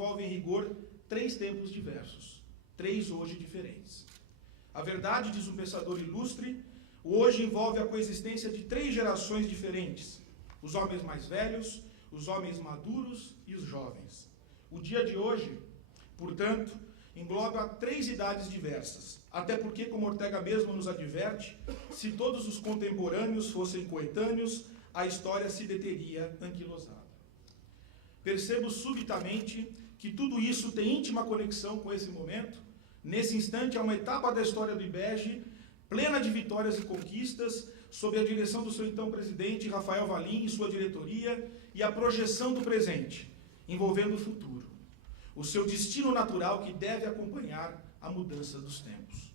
envolve, em rigor, 3 tempos diversos, 3 hoje diferentes. A verdade, diz um pensador ilustre, o hoje envolve a coexistência de 3 gerações diferentes, os homens mais velhos, os homens maduros e os jovens. O dia de hoje, portanto, engloba 3 idades diversas, até porque, como Ortega mesmo nos adverte, se todos os contemporâneos fossem coetâneos, a história se deteria anquilosada. Percebo subitamente que tudo isso tem íntima conexão com esse momento. Nesse instante, há uma etapa da história do IBESG, plena de vitórias e conquistas, sob a direção do seu então presidente, Rafael Valim, e sua diretoria, e a projeção do presente, envolvendo o futuro, o seu destino natural que deve acompanhar a mudança dos tempos.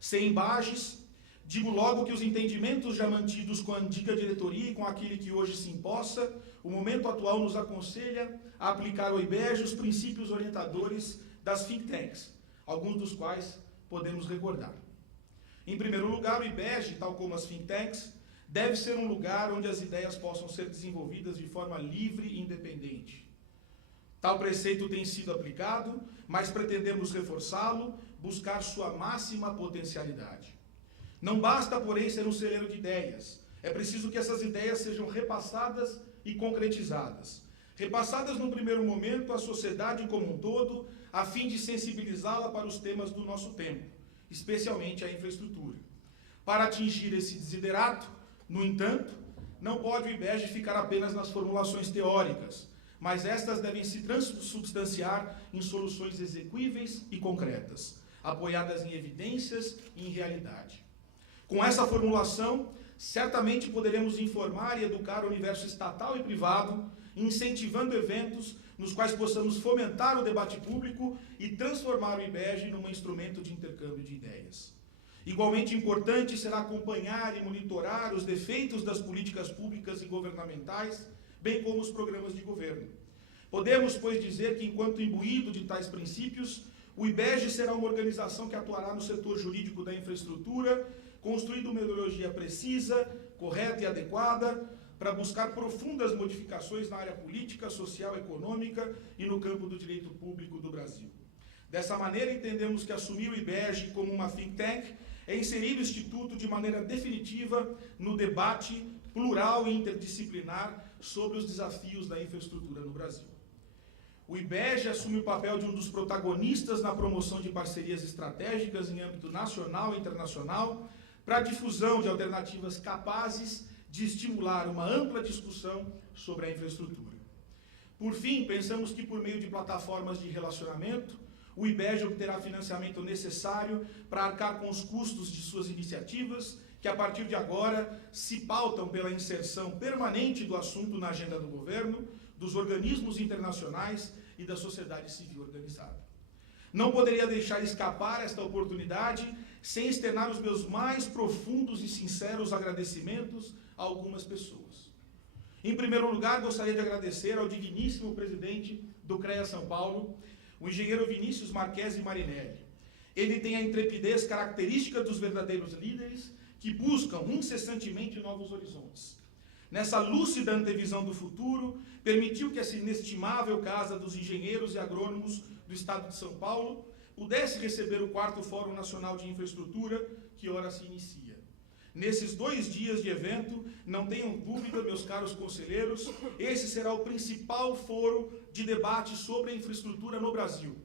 Sem embages, digo logo que os entendimentos já mantidos com a antiga diretoria e com aquele que hoje se empossa, o momento atual nos aconselha a aplicar ao IBESG os princípios orientadores das think tanks, alguns dos quais podemos recordar. Em primeiro lugar, o IBESG, tal como as think tanks, deve ser um lugar onde as ideias possam ser desenvolvidas de forma livre e independente. Tal preceito tem sido aplicado, mas pretendemos reforçá-lo, buscar sua máxima potencialidade. Não basta, porém, ser um celeiro de ideias. É preciso que essas ideias sejam repassadas e concretizadas. Repassadas num primeiro momento à sociedade como um todo, a fim de sensibilizá-la para os temas do nosso tempo, especialmente a infraestrutura. Para atingir esse desiderato, no entanto, não pode o IBESG ficar apenas nas formulações teóricas, mas estas devem se transubstanciar em soluções execuíveis e concretas, apoiadas em evidências e em realidade. Com essa formulação, certamente poderemos informar e educar o universo estatal e privado, incentivando eventos nos quais possamos fomentar o debate público e transformar o IBESG num instrumento de intercâmbio de ideias. Igualmente importante será acompanhar e monitorar os defeitos das políticas públicas e governamentais, bem como os programas de governo. Podemos, pois, dizer que, enquanto imbuído de tais princípios, o IBESG será uma organização que atuará no setor jurídico da infraestrutura, construindo uma metodologia precisa, correta e adequada, para buscar profundas modificações na área política, social, econômica e no campo do direito público do Brasil. Dessa maneira, entendemos que assumir o IBESG como uma think tank é inserir o Instituto de maneira definitiva no debate plural e interdisciplinar sobre os desafios da infraestrutura no Brasil. O IBESG assume o papel de um dos protagonistas na promoção de parcerias estratégicas em âmbito nacional e internacional para a difusão de alternativas capazes de estimular uma ampla discussão sobre a infraestrutura. Por fim, pensamos que por meio de plataformas de relacionamento, o IBESG obterá financiamento necessário para arcar com os custos de suas iniciativas, que a partir de agora se pautam pela inserção permanente do assunto na agenda do governo, dos organismos internacionais e da sociedade civil organizada. Não poderia deixar escapar esta oportunidade sem externar os meus mais profundos e sinceros agradecimentos a algumas pessoas. Em primeiro lugar, gostaria de agradecer ao digníssimo presidente do CREA São Paulo, o engenheiro Vinícius Marquesi Marinelli. Ele tem a intrepidez característica dos verdadeiros líderes que buscam incessantemente novos horizontes. Nessa lúcida antevisão do futuro, permitiu que essa inestimável casa dos engenheiros e agrônomos do estado de São Paulo pudesse receber o 4º Fórum Nacional de Infraestrutura, que ora se inicia. Nesses 2 dias de evento, não tenham dúvida, meus caros conselheiros, esse será o principal foro de debate sobre a infraestrutura no Brasil.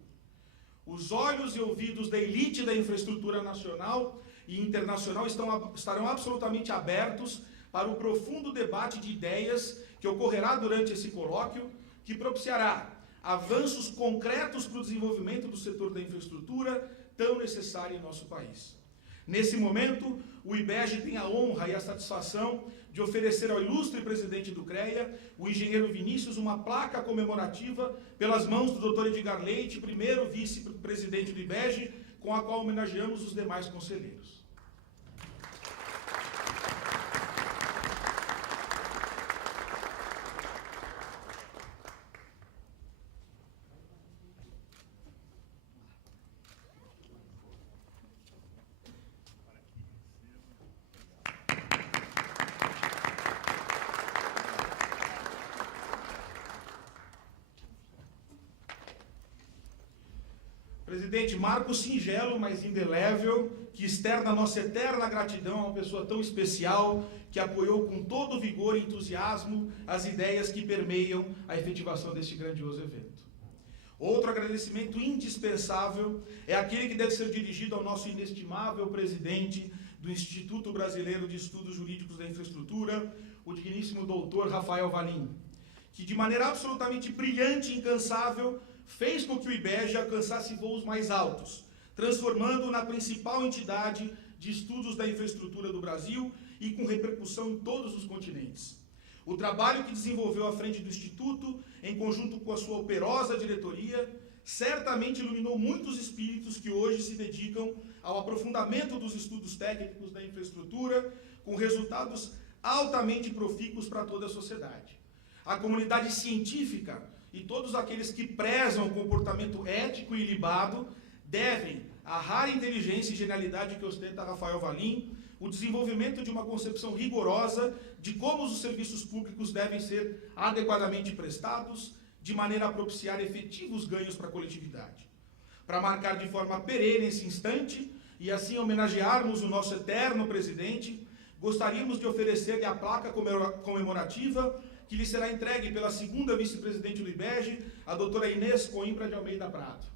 Os olhos e ouvidos da elite da infraestrutura nacional e internacional estarão absolutamente abertos para o profundo debate de ideias que ocorrerá durante esse colóquio, que propiciará avanços concretos para o desenvolvimento do setor da infraestrutura tão necessário em nosso país. Nesse momento, o IBESG tem a honra e a satisfação de oferecer ao ilustre presidente do CREA, o engenheiro Vinícius, uma placa comemorativa pelas mãos do Dr. Edgar Leite, primeiro vice-presidente do IBESG, com a qual homenageamos os demais conselheiros. Presidente, marco singelo, mas indelével, que externa nossa eterna gratidão a uma pessoa tão especial que apoiou com todo vigor e entusiasmo as ideias que permeiam a efetivação deste grandioso evento. Outro agradecimento indispensável é aquele que deve ser dirigido ao nosso inestimável presidente do Instituto Brasileiro de Estudos Jurídicos da Infraestrutura, o digníssimo doutor Rafael Valim, que de maneira absolutamente brilhante e incansável fez com que o IBEGE alcançasse voos mais altos, transformando-o na principal entidade de estudos da infraestrutura do Brasil e com repercussão em todos os continentes. O trabalho que desenvolveu à frente do Instituto, em conjunto com a sua operosa diretoria, certamente iluminou muitos espíritos que hoje se dedicam ao aprofundamento dos estudos técnicos da infraestrutura, com resultados altamente profícuos para toda a sociedade. A comunidade científica e todos aqueles que prezam o comportamento ético e ilibado devem à rara inteligência e genialidade que ostenta Rafael Valim o desenvolvimento de uma concepção rigorosa de como os serviços públicos devem ser adequadamente prestados, de maneira a propiciar efetivos ganhos para a coletividade. Para marcar de forma perene esse instante e assim homenagearmos o nosso eterno presidente, gostaríamos de oferecer-lhe a placa comemorativa que lhe será entregue pela segunda vice-presidente do IBEGE, a doutora Inês Coimbra de Almeida Prado.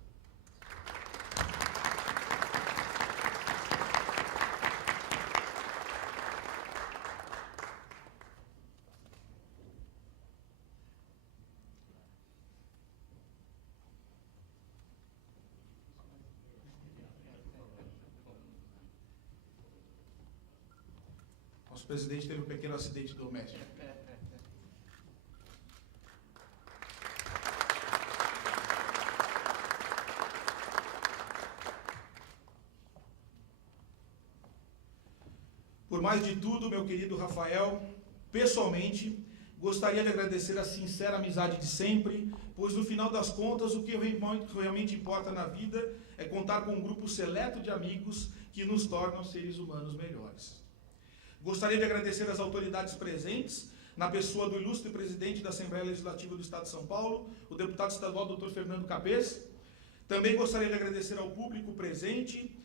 Nosso presidente teve um pequeno acidente doméstico. Por mais de tudo, meu querido Rafael, pessoalmente, gostaria de agradecer a sincera amizade de sempre, pois no final das contas o que realmente importa na vida é contar com um grupo seleto de amigos que nos tornam seres humanos melhores. Gostaria de agradecer às autoridades presentes, na pessoa do ilustre presidente da Assembleia Legislativa do Estado de São Paulo, o deputado estadual Dr. Fernando Cabeça. Também gostaria de agradecer ao público presente,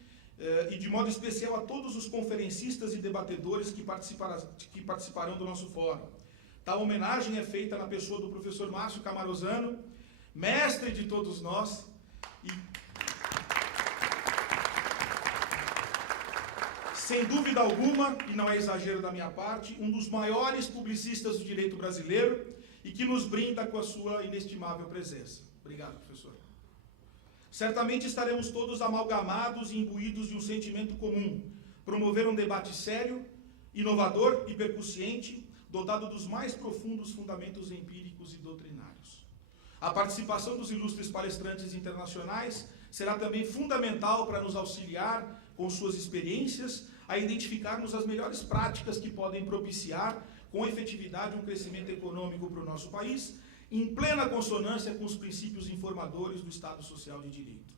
e de modo especial a todos os conferencistas e debatedores que participarão do nosso fórum. Tal homenagem é feita na pessoa do professor Márcio Camarosano, mestre de todos nós, e sem dúvida alguma, e não é exagero da minha parte, um dos maiores publicistas do direito brasileiro e que nos brinda com a sua inestimável presença. Obrigado, professor. Certamente estaremos todos amalgamados e imbuídos de um sentimento comum, promover um debate sério, inovador e percussiente, dotado dos mais profundos fundamentos empíricos e doutrinários. A participação dos ilustres palestrantes internacionais será também fundamental para nos auxiliar, com suas experiências, a identificarmos as melhores práticas que podem propiciar, com efetividade, um crescimento econômico para o nosso país, em plena consonância com os princípios informadores do Estado Social de Direito.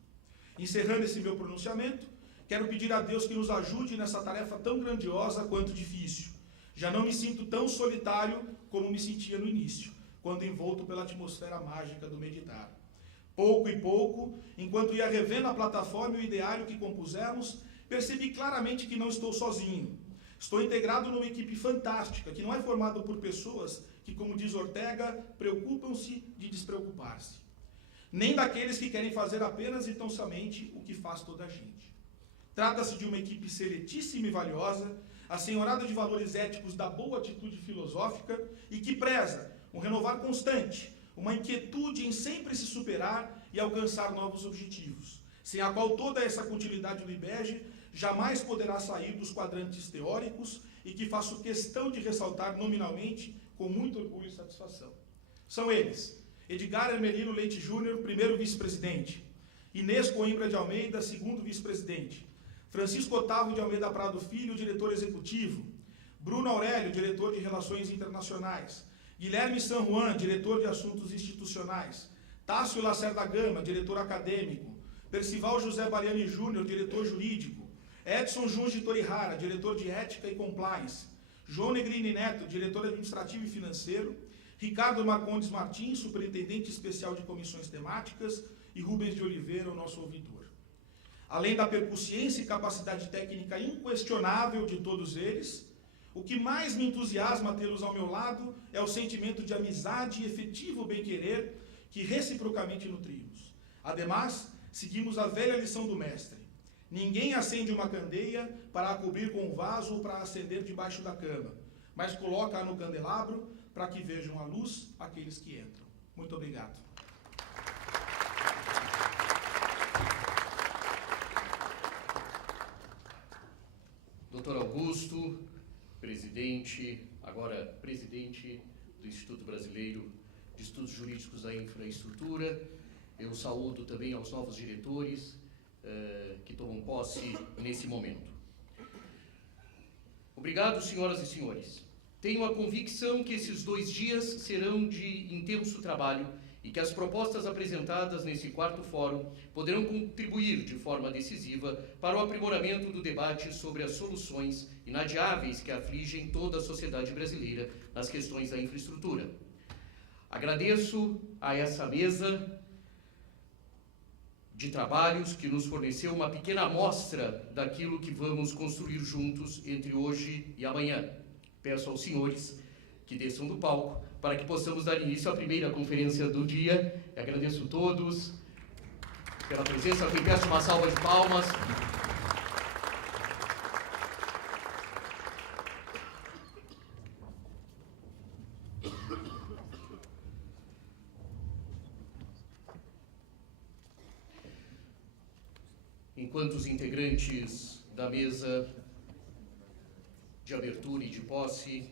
Encerrando esse meu pronunciamento, quero pedir a Deus que nos ajude nessa tarefa tão grandiosa quanto difícil. Já não me sinto tão solitário como me sentia no início, quando envolto pela atmosfera mágica do meditar. Pouco e pouco, enquanto ia revendo a plataforma e o ideário que compusemos, percebi claramente que não estou sozinho. Estou integrado numa equipe fantástica, que não é formada por pessoas que, como diz Ortega, preocupam-se de despreocupar-se. Nem daqueles que querem fazer apenas e tão somente o que faz toda a gente. Trata-se de uma equipe seletíssima e valiosa, assenhorada de valores éticos da boa atitude filosófica e que preza um renovar constante, uma inquietude em sempre se superar e alcançar novos objetivos, sem a qual toda essa continuidade do IBEGE jamais poderá sair dos quadrantes teóricos e que faço questão de ressaltar nominalmente com muito orgulho e satisfação. São eles: Edgar Hermelino Leite Júnior, primeiro vice-presidente; Inês Coimbra de Almeida, segundo vice-presidente; Francisco Otávio de Almeida Prado Filho, diretor executivo; Bruno Aurélio, diretor de Relações Internacionais; Guilherme San Juan, diretor de Assuntos Institucionais; Tássio Lacerda Gama, diretor acadêmico; Percival José Bariani Júnior, diretor jurídico; Edson Junge Torihara, diretor de Ética e Compliance; João Negrini Neto, diretor administrativo e financeiro; Ricardo Marcondes Martins, superintendente especial de comissões temáticas; e Rubens de Oliveira, o nosso ouvidor. Além da percussiência e capacidade técnica inquestionável de todos eles, o que mais me entusiasma tê-los ao meu lado é o sentimento de amizade e efetivo bem-querer que reciprocamente nutrimos. Ademais, seguimos a velha lição do mestre: ninguém acende uma candeia para a cobrir com um vaso ou para acender debaixo da cama, mas coloca-a no candelabro para que vejam a luz aqueles que entram. Muito obrigado. Doutor Augusto, agora presidente do Instituto Brasileiro de Estudos Jurídicos da Infraestrutura, eu saúdo também aos novos diretores que tomam posse nesse momento. Obrigado, senhoras e senhores. Tenho a convicção que esses 2 dias serão de intenso trabalho e que as propostas apresentadas nesse 4º fórum poderão contribuir de forma decisiva para o aprimoramento do debate sobre as soluções inadiáveis que afligem toda a sociedade brasileira nas questões da infraestrutura. Agradeço a essa mesa de trabalhos que nos forneceu uma pequena amostra daquilo que vamos construir juntos entre hoje e amanhã. Peço aos senhores que desçam do palco para que possamos dar início à primeira conferência do dia. Agradeço a todos pela presença. Eu peço uma salva de palmas. Enquanto os integrantes da mesa de abertura e de posse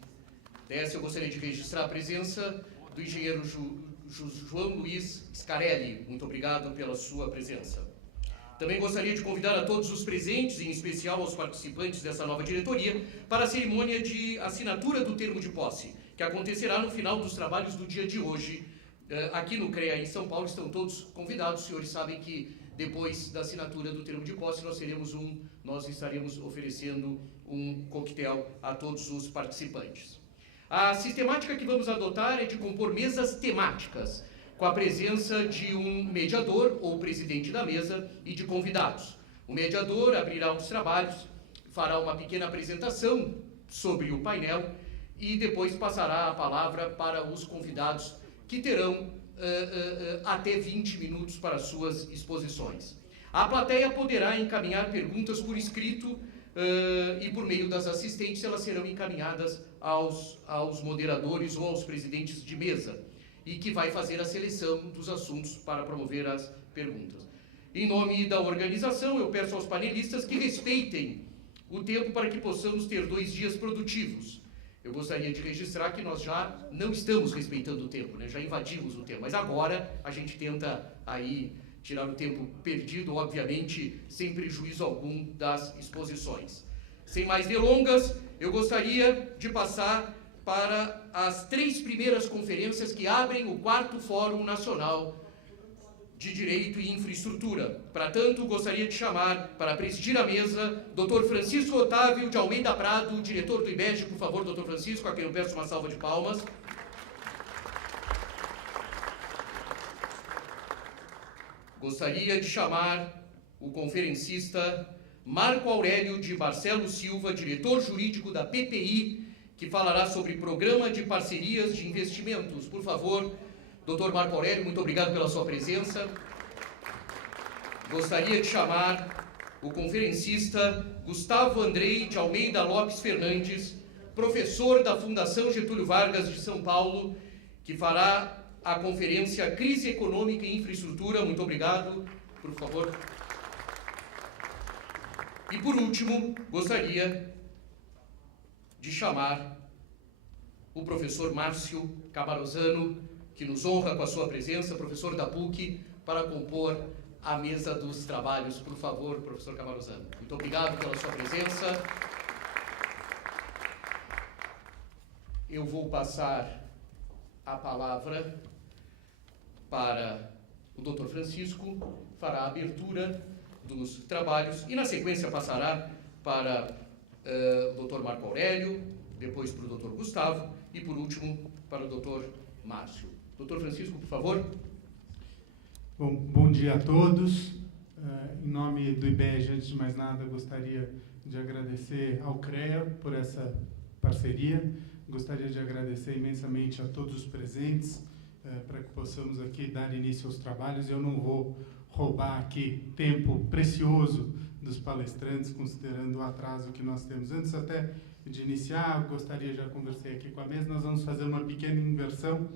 descem, eu gostaria de registrar a presença do engenheiro João Luiz Scarelli. Muito obrigado pela sua presença. Também gostaria de convidar a todos os presentes, em especial aos participantes dessa nova diretoria, para a cerimônia de assinatura do termo de posse, que acontecerá no final dos trabalhos do dia de hoje, aqui no CREA, em São Paulo. Estão todos convidados. Os senhores sabem que depois da assinatura do termo de posse, nós estaremos oferecendo um coquetel a todos os participantes. A sistemática que vamos adotar é de compor mesas temáticas, com a presença de um mediador ou presidente da mesa e de convidados. O mediador abrirá os trabalhos, fará uma pequena apresentação sobre o painel e depois passará a palavra para os convidados, que terão até 20 minutos para suas exposições. A plateia poderá encaminhar perguntas por escrito e por meio das assistentes elas serão encaminhadas aos moderadores ou aos presidentes de mesa, e que vai fazer a seleção dos assuntos para promover as perguntas. Em nome da organização, eu peço aos panelistas que respeitem o tempo para que possamos ter 2 dias produtivos. Eu gostaria de registrar que nós já não estamos respeitando o tempo, né? Já invadimos o tempo, mas agora a gente tenta aí tirar o tempo perdido, obviamente sem prejuízo algum das exposições. Sem mais delongas, eu gostaria de passar para as 3 primeiras conferências que abrem o 4º Fórum Nacional de Direito e Infraestrutura. Para tanto, gostaria de chamar para presidir a mesa Dr. Francisco Otávio de Almeida Prado, diretor do IBEG. Por favor, Dr. Francisco, a quem eu peço uma salva de palmas. Gostaria de chamar o conferencista Marco Aurélio de Barcelos Silva, diretor jurídico da PPI, que falará sobre Programa de Parcerias de Investimentos. Por favor, Dr. Marco Aurélio, muito obrigado pela sua presença. Gostaria de chamar o conferencista Gustavo Andrei de Almeida Lopes Fernandes, professor da Fundação Getúlio Vargas de São Paulo, que fará a conferência Crise Econômica e Infraestrutura. Muito obrigado, por favor. E por último, gostaria de chamar o professor Márcio Camarosano, que nos honra com a sua presença, professor da PUC, para compor a mesa dos trabalhos. Por favor, professor Camarosano. Muito obrigado pela sua presença. Eu vou passar a palavra para o Dr. Francisco, fará a abertura dos trabalhos e, na sequência, passará para o Dr. Marco Aurélio, depois para o Dr. Gustavo e, por último, para o Dr. Márcio. Dr. Francisco, por favor. Bom dia a todos. Em nome do IBEG, antes de mais nada, gostaria de agradecer ao CREA por essa parceria. Gostaria de agradecer imensamente a todos os presentes para que possamos aqui dar início aos trabalhos. Eu não vou roubar aqui tempo precioso dos palestrantes, considerando o atraso que nós temos. Antes até de iniciar, gostaria, já conversei aqui com a mesa, nós vamos fazer uma pequena inversão.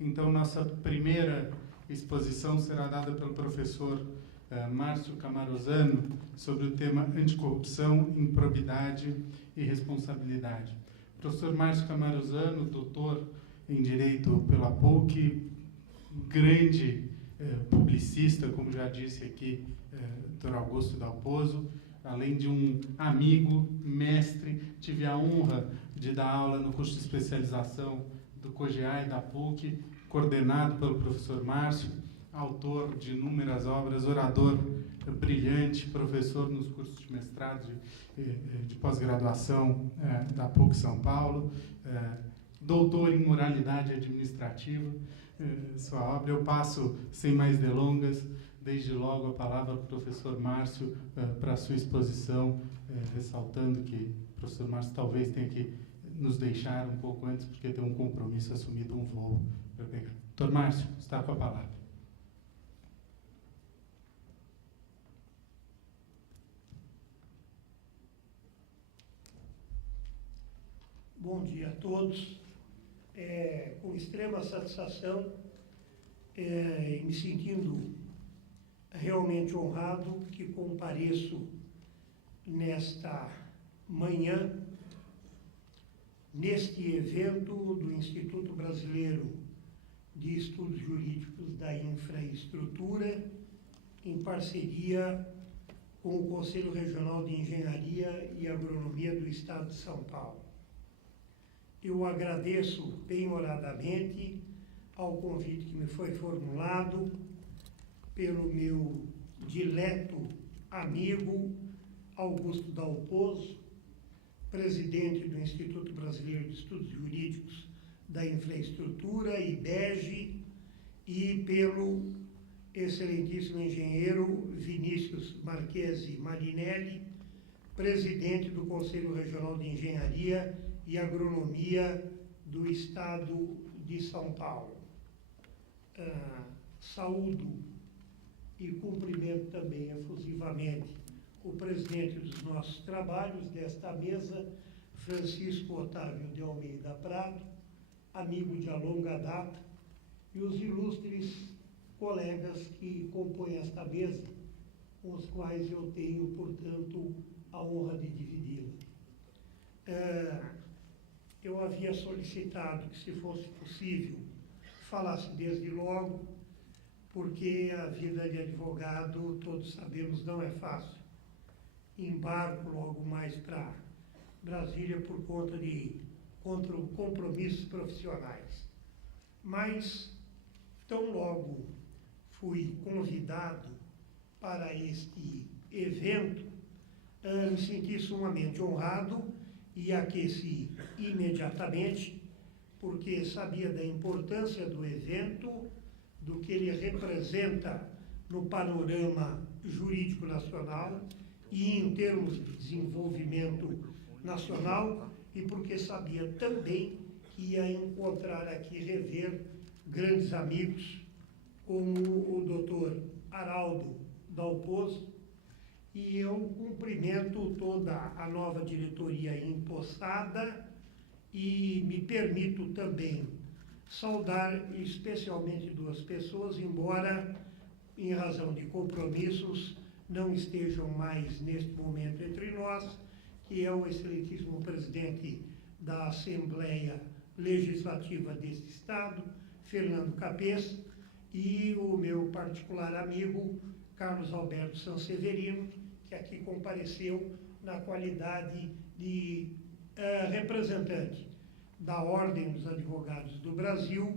Então, nossa primeira exposição será dada pelo professor Márcio Camarosano sobre o tema anticorrupção, improbidade e responsabilidade. Professor Márcio Camarosano, doutor em Direito pela PUC, grande publicista, como já disse aqui Dr. Augusto Dalpozo, além de um amigo, mestre, tive a honra de dar aula no curso de especialização do COGEA e da PUC, coordenado pelo professor Márcio, autor de inúmeras obras, orador brilhante, professor nos cursos de mestrado de pós-graduação da PUC São Paulo, doutor em moralidade administrativa. Sua obra, eu passo, sem mais delongas, desde logo a palavra ao professor Márcio para a sua exposição, ressaltando que o professor Márcio talvez tenha que nos deixar um pouco antes, porque tem um compromisso assumido, um voo para pegar. Doutor Márcio, está com a palavra. Bom dia a todos. Com extrema satisfação, me sentindo realmente honrado que compareço nesta manhã, neste evento do Instituto Brasileiro de Estudos Jurídicos da Infraestrutura, em parceria com o Conselho Regional de Engenharia e Agronomia do Estado de São Paulo. Eu agradeço bem-humoradamente ao convite que me foi formulado pelo meu dileto amigo Augusto Dalpozo, presidente do Instituto Brasileiro de Estudos Jurídicos da Infraestrutura, IBEG, e pelo excelentíssimo engenheiro Vinícius Marchesi Marinelli, presidente do Conselho Regional de Engenharia e Agronomia do Estado de São Paulo. Saúdo e cumprimento também efusivamente o presidente dos nossos trabalhos desta mesa, Francisco Otávio de Almeida Prado, amigo de longa data, e os ilustres colegas que compõem esta mesa, com os quais eu tenho, portanto, a honra de dividi-la. Eu havia solicitado que, se fosse possível, falasse desde logo, porque a vida de advogado, todos sabemos, não é fácil. Embarco logo mais para Brasília por conta de compromissos profissionais. Mas, tão logo fui convidado para este evento, me senti sumamente honrado e aqueci imediatamente, porque sabia da importância do evento, do que ele representa no panorama jurídico nacional e em termos de desenvolvimento nacional, e porque sabia também que ia encontrar aqui, rever grandes amigos, como o doutor Araldo Dalpozo, e eu cumprimento toda a nova diretoria empossada e me permito também saudar especialmente duas pessoas, embora, em razão de compromissos, não estejam mais neste momento entre nós, que é o excelentíssimo presidente da Assembleia Legislativa deste Estado, Fernando Capês, e o meu particular amigo, Carlos Alberto Sanseverino, que aqui compareceu na qualidade de representante da Ordem dos Advogados do Brasil,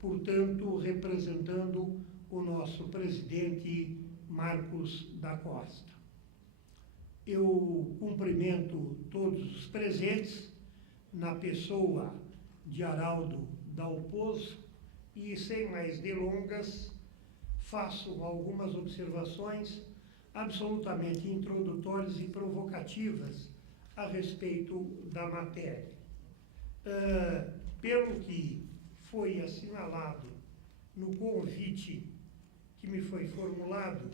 portanto, representando o nosso presidente Marcos da Costa. Eu cumprimento todos os presentes, na pessoa de Araldo Dalpozo, e, sem mais delongas, faço algumas observações absolutamente introdutórias e provocativas a respeito da matéria. Pelo que foi assinalado no convite que me foi formulado,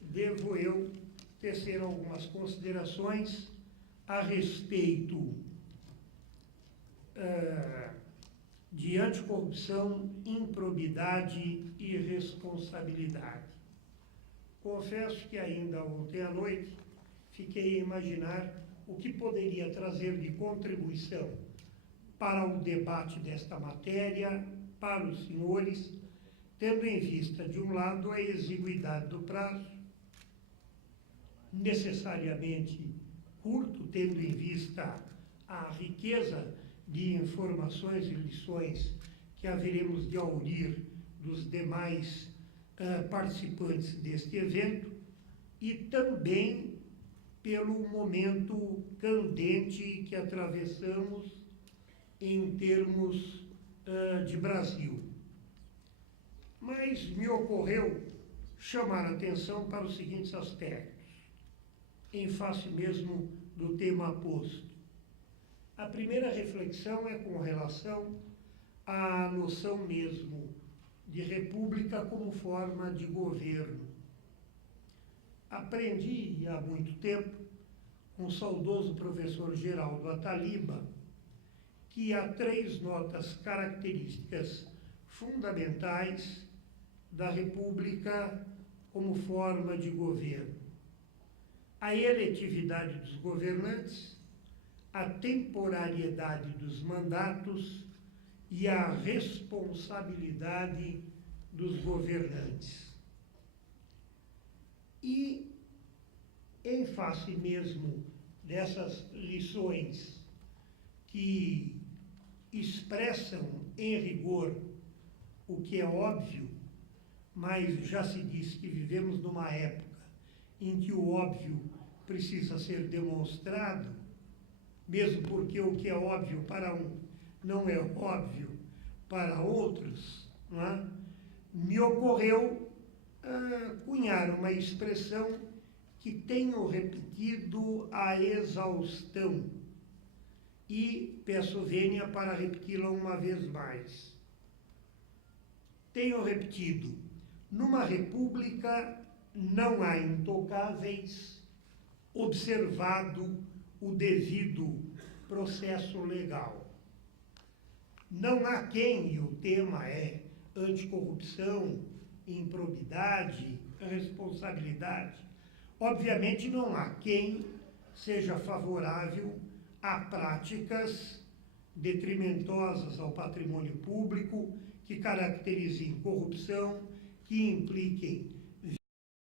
devo eu tecer algumas considerações a respeito de anticorrupção, improbidade e responsabilidade. Confesso que ainda ontem à noite fiquei a imaginar o que poderia trazer de contribuição para o debate desta matéria, para os senhores, tendo em vista, de um lado, a exiguidade do prazo, necessariamente curto, tendo em vista a riqueza de informações e lições que haveremos de aurir dos demais participantes deste evento, e também pelo momento candente que atravessamos em termos de Brasil. Mas me ocorreu chamar a atenção para os seguintes aspectos, em face mesmo do tema posto. A primeira reflexão é com relação à noção mesmo de república como forma de governo. Aprendi há muito tempo com o saudoso professor Geraldo Ataliba que há 3 notas características fundamentais da república como forma de governo: a eletividade dos governantes, a temporariedade dos mandatos e a responsabilidade dos governantes. E, em face mesmo dessas lições que expressam em rigor o que é óbvio, mas já se diz que vivemos numa época em que o óbvio precisa ser demonstrado, mesmo porque o que é óbvio para um não é óbvio para outros, não é? Me ocorreu cunhar uma expressão que tenho repetido à exaustão e peço vênia para repeti-la uma vez mais. Tenho repetido: numa república não há intocáveis, observado o devido processo legal. Não há quem, e o tema é anticorrupção, improbidade, responsabilidade, obviamente não há quem seja favorável a práticas detrimentosas ao patrimônio público, que caracterizem corrupção, que impliquem